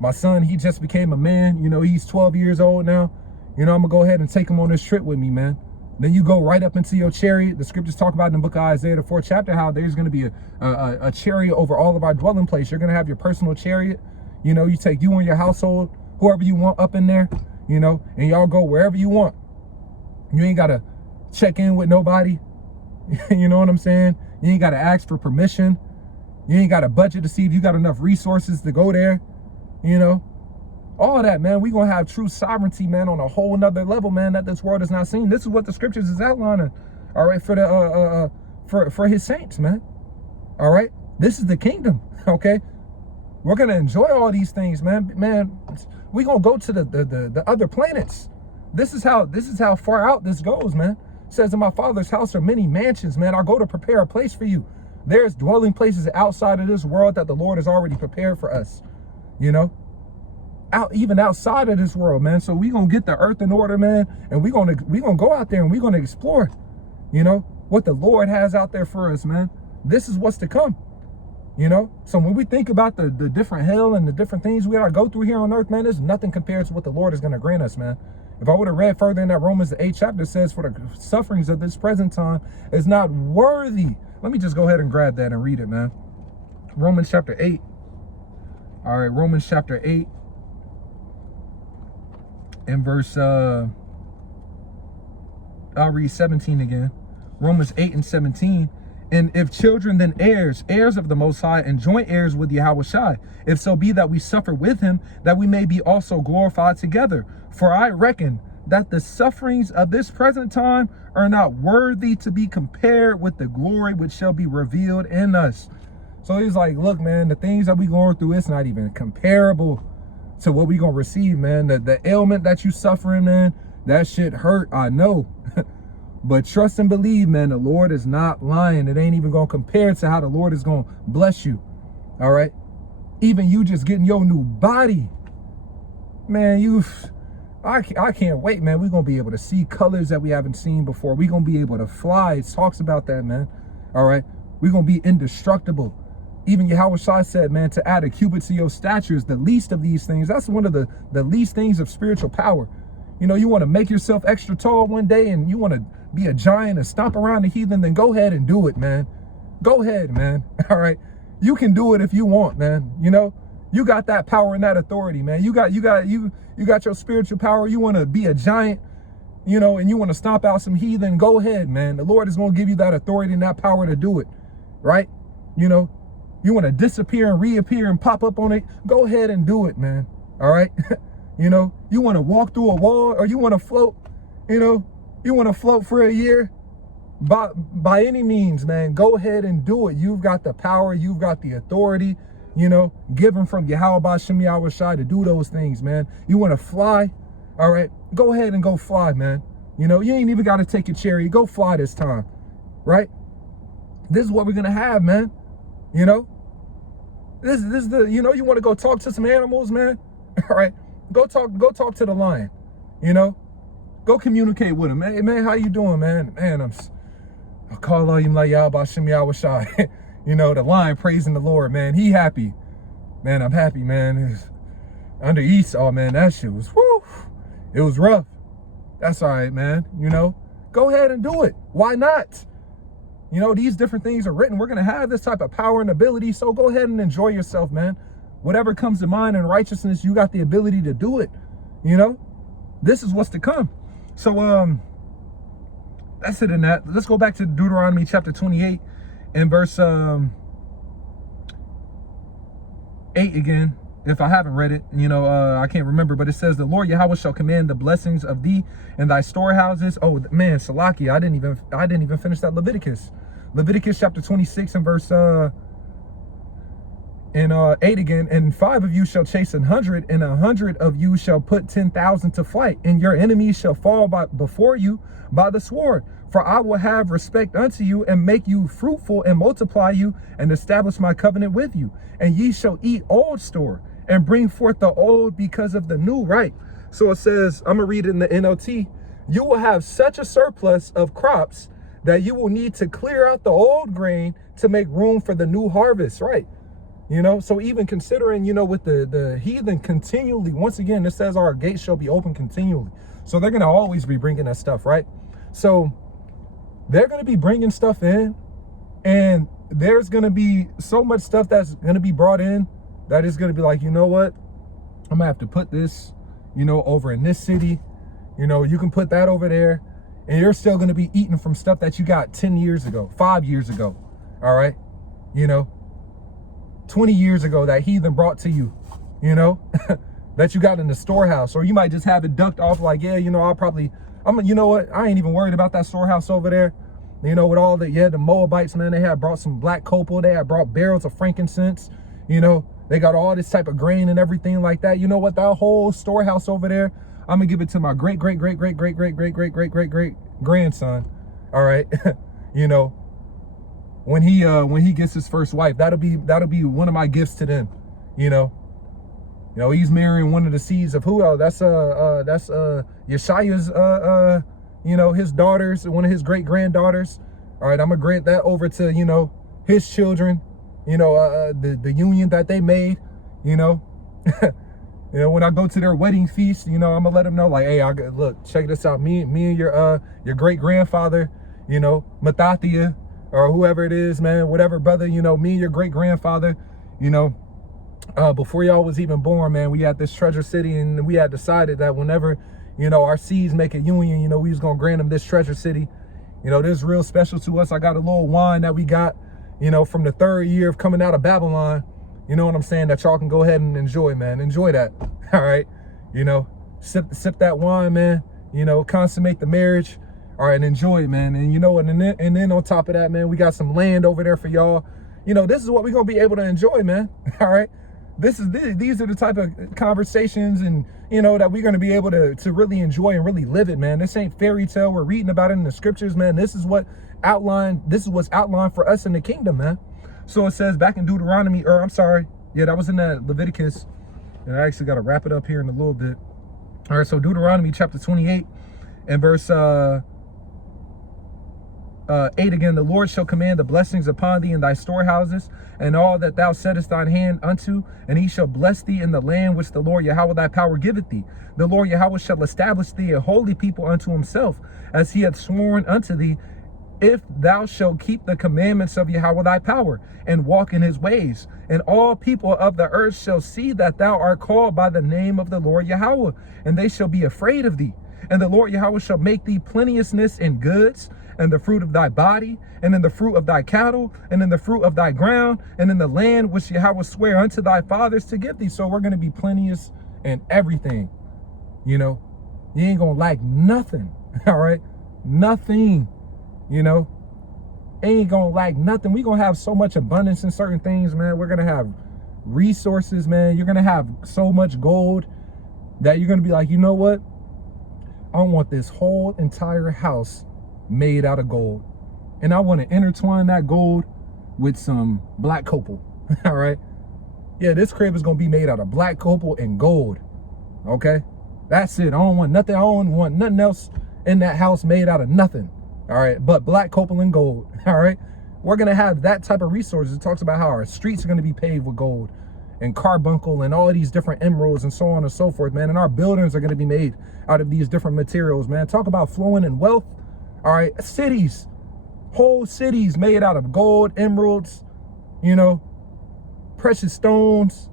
My son, he just became a man, you know, he's 12 years old now. You know, I'm going to go ahead and take him on this trip with me, man. Then you go right up into your chariot. The scriptures talk about in the book of Isaiah, the 4th chapter, how there's going to be a chariot over all of our dwelling place. You're going to have your personal chariot. You know, you take you and your household, whoever you want up in there, you know, and y'all go wherever you want. You ain't got to check in with nobody. You know what I'm saying? You ain't got to ask for permission. You ain't got a budget to see if you got enough resources to go there. You know, all of that, man. We're going to have true sovereignty, man, on a whole nother level, man, that this world has not seen. This is what the scriptures is outlining, all right, for the for his saints, man. All right, this is the kingdom. Okay, we're going to enjoy all these things, man. We're going to go to the other planets. This is how far out this goes, man. It says, in my Father's house are many mansions, man. I'll go to prepare a place for you. There's dwelling places outside of this world that the Lord has already prepared for us, you know, even outside of this world, man. So we gonna get the earth in order, man, and we gonna go out there and we gonna explore, you know, what the Lord has out there for us, man. This is what's to come, you know. So when we think about the different hell and the different things we gotta go through here on earth, man, there's nothing compared to what the Lord is gonna grant us, man. If I would have read further in that Romans, the 8th chapter, says, for the sufferings of this present time is not worthy. Let me just go ahead and grab that and read it, man. Romans chapter 8. All right, Romans chapter 8 and verse, I'll read 17 again. Romans 8 and 17. And if children, then heirs, heirs of the Most High, and joint heirs with Yahweh Shai, if so be that we suffer with him, that we may be also glorified together. For I reckon that the sufferings of this present time are not worthy to be compared with the glory which shall be revealed in us. So he's like, look, man, the things that we going through, it's not even comparable to what we gonna receive, man. The ailment that you suffering, man, that shit hurt, I know. But trust and believe, man, the Lord is not lying. It ain't even gonna compare to how the Lord is gonna bless you. All right, even you just getting your new body, man. I can't wait, man. We're gonna be able to see colors that we haven't seen before. We're gonna be able to fly. It talks about that, man. All right, we're gonna be indestructible. Even Yahweh Shai said, man, to add a cubit to your stature is the least of these things. That's one of the least things of spiritual power. You know, you want to make yourself extra tall one day and you want to be a giant and stomp around the heathen, then go ahead and do it, man. Go ahead, man. All right, you can do it if you want, man. You know, you got that power and that authority, man. You got your spiritual power. You want to be a giant, you know, and you want to stomp out some heathen. Go ahead, man. The Lord is going to give you that authority and that power to do it, right? You know, you want to disappear and reappear and pop up on it. Go ahead and do it, man. All right. You know, you want to walk through a wall, or you want to float, you know, you want to float for a year, by any means, man, go ahead and do it. You've got the power, you've got the authority, you know, given from Yahweh Bashem Yahweh Shai to do those things, man. You want to fly, all right, go ahead and go fly, man. You know, you ain't even got to take your chariot, go fly this time, right? This is what we're going to have, man, you know. This is the, you know, you want to go talk to some animals, man. All right, go talk to the lion. You know, go communicate with him. Hey, man, how you doing, man? Man, I call on you like Yahweh Shem Yahweh Shai. You know, the lion praising the Lord, man. He happy. Man, I'm happy, man. Under Esau, man, that shit was, whoo, it was rough. That's all right, man. You know, go ahead and do it. Why not? You know, these different things are written. We're going to have this type of power and ability. So go ahead and enjoy yourself, man. Whatever comes to mind in righteousness, you got the ability to do it. You know, this is what's to come. So, that's it in that. Let's go back to Deuteronomy chapter 28 and verse 8 again. If I haven't read it, you know, I can't remember, but it says, the Lord Yahweh shall command the blessings of thee and thy storehouses. Oh man, Salaki, I didn't even finish that Leviticus chapter 26 and verse 8 again. And 5 of you shall chase 100, and 100 of you shall put 10,000 to flight, and your enemies shall fall before you by the sword. For I will have respect unto you, and make you fruitful, and multiply you, and establish my covenant with you. And ye shall eat old store, and bring forth the old because of the new. Right. So it says, I'm gonna read it in the NLT. You will have such a surplus of crops that you will need to clear out the old grain to make room for the new harvest. Right. You know, so even considering, you know, with the heathen continually, once again, it says our gates shall be open continually. So they're going to always be bringing that stuff, right? So they're going to be bringing stuff in, and there's going to be so much stuff that's going to be brought in that is going to be like, you know what? I'm going to have to put this, you know, over in this city. You know, you can put that over there, and you're still going to be eating from stuff that you got 10 years ago, 5 years ago. All right. You know, 20 years ago that heathen brought to you, you know, that you got in the storehouse. Or you might just have it ducked off like, yeah, you know, you know what? I ain't even worried about that storehouse over there. You know, with all the Moabites, man, they had brought some black copal. They had brought barrels of frankincense. You know, they got all this type of grain and everything like that. You know what? That whole storehouse over there, I'm going to give it to my great grandson. All right. You know, when he gets his first wife, that'll be one of my gifts to them. You know, he's marrying one of the seeds of who else? That's Yeshaya's you know, his daughters, one of his great granddaughters. All right, I'm gonna grant that over to, you know, his children. You know, the union that they made. You know, you know, when I go to their wedding feast, you know, I'm gonna let them know like, hey, look, check this out. Me and your great grandfather, you know, Mathathia, or whoever it is, man, whatever brother, you know, me and your great grandfather, you know, before y'all was even born, man, we had this treasure city, and we had decided that whenever, you know, our seeds make a union, you know, we was gonna grant them this treasure city. You know, this is real special to us. I got a little wine that we got, you know, from the 3rd year of coming out of Babylon. You know what I'm saying? That y'all can go ahead and enjoy, man. Enjoy that. All right. You know, sip that wine, man. You know, consummate the marriage. All right, and enjoy it, man. And you know what? And then on top of that, man, we got some land over there for y'all. You know, this is what we're gonna be able to enjoy, man. All right. These are the type of conversations, and you know, that we're gonna be able to really enjoy and really live it, man. This ain't fairy tale. We're reading about it in the scriptures, man. This is what's outlined for us in the kingdom, man. So it says back in Deuteronomy, or I'm sorry, yeah, that was in that Leviticus. And I actually gotta wrap it up here in a little bit. All right, so Deuteronomy chapter 28 and verse 8 again, the Lord shall command the blessings upon thee in thy storehouses, and all that thou settest thine hand unto, and he shall bless thee in the land which the Lord Yahweh thy power giveth thee. The Lord Yahweh shall establish thee a holy people unto himself, as he hath sworn unto thee, if thou shalt keep the commandments of Yahweh thy power, and walk in his ways. And all people of the earth shall see that thou art called by the name of the Lord Yahweh, and they shall be afraid of thee. And the Lord Yahweh shall make thee plenteousness in goods, and the fruit of thy body, and in the fruit of thy cattle, and in the fruit of thy ground, and in the land which Yahweh sware unto thy fathers to give thee. So we're going to be plenteous in everything. You know, you ain't going to lack nothing. All right. Nothing, you know, ain't going to lack nothing. We're going to have so much abundance in certain things, man. We're going to have resources, man. You're going to have so much gold that you're going to be like, you know what? I want this whole entire house made out of gold, and I want to intertwine that gold with some black copal. All right, Yeah, this crib is gonna be made out of black copal and gold. Okay, that's it. I don't want nothing. I don't want nothing else in that house made out of nothing. All right, but black copal and gold. All right, we're gonna have that type of resources. It talks about how our streets are gonna be paved with gold and carbuncle and all of these different emeralds and so on and so forth, man. And our buildings are gonna be made out of these different materials, man. Talk about flowing in wealth. All right, cities, whole cities made out of gold, emeralds, you know, precious stones.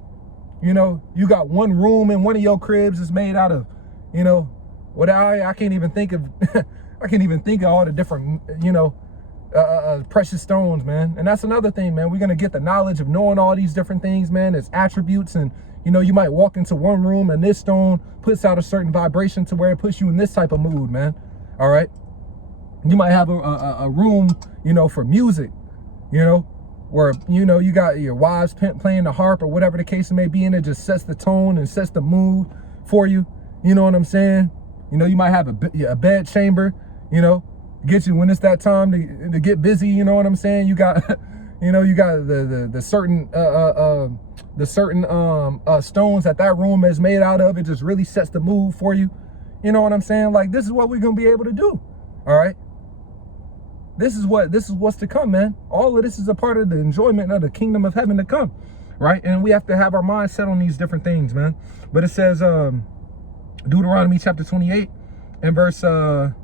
You know, you got one room in one of your cribs is made out of, you know, what I can't even think of. I can't even think of all the different, you know, precious stones, man. And that's another thing, man. We're going to get the knowledge of knowing all these different things, man. Its attributes. And, you know, you might walk into one room and this stone puts out a certain vibration to where it puts you in this type of mood, man. All right. You might have a room, you know, for music, you know, where, you know, you got your wives playing the harp or whatever the case may be, and it just sets the tone and sets the mood for you. You know what I'm saying? You know, you might have a bed chamber, you know, get you when it's that time to get busy. You know what I'm saying? You got, you know, you got the certain stones that room is made out of. It just really sets the mood for you. You know what I'm saying? Like, this is what we're gonna be able to do. All right. This is what's to come, man. All of this is a part of the enjoyment of the kingdom of heaven to come, right? And we have to have our mind set on these different things, man. But it says, Deuteronomy chapter 28 and verse 12,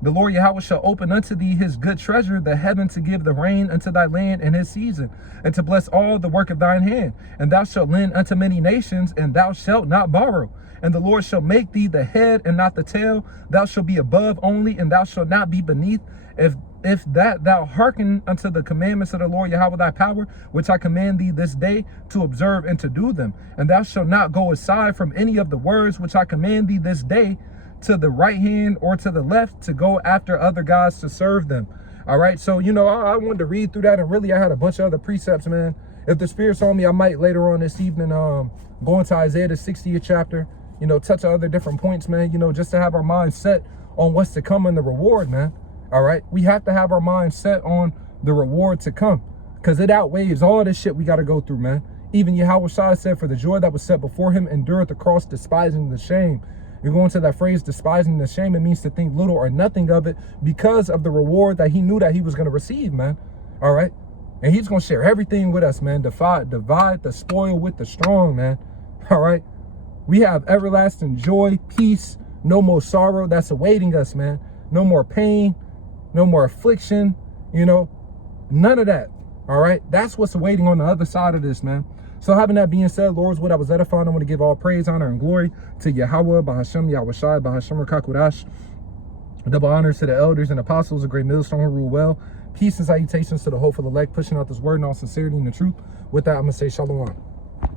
the Lord Yahweh shall open unto thee his good treasure, the heaven, to give the rain unto thy land in his season, and to bless all the work of thine hand. And thou shalt lend unto many nations, and thou shalt not borrow. And the Lord shall make thee the head and not the tail. Thou shalt be above only, and thou shalt not be beneath. If that thou hearken unto the commandments of the Lord Yahweh thy power, which I command thee this day to observe and to do them. And thou shalt not go aside from any of the words which I command thee this day, to the right hand or to the left, to go after other gods to serve them. All right, so, you know, I wanted to read through that, and really I had a bunch of other precepts, man. If the Spirit's on me, I might later on this evening go into Isaiah the 60th chapter, you know, touch on other different points, man, you know, just to have our mind set on what's to come in the reward, man. All right, we have to have our mind set on the reward to come, because it outweighs all this shit we got to go through, man. Even Yahweh Shai said, for the joy that was set before him endureth the cross, despising the shame. You're going to that phrase, despising the shame. It means to think little or nothing of it because of the reward that he knew that he was going to receive, man. All right. And he's going to share everything with us, man. Divide the spoil with the strong, man. All right. We have everlasting joy, peace, no more sorrow that's awaiting us, man. No more pain, no more affliction, you know, none of that. All right. That's what's awaiting on the other side of this, man. So having that being said, Lord's what I was edifying. I want to give all praise, honor, and glory to Yahweh, Bahashem, Yahweh Shai, Bahashem, Rakakurash. Double honors to the elders and apostles, a great millstone who rule well. Peace and salutations to the hopeful elect, pushing out this word in all sincerity and the truth. With that, I'm going to say shalom.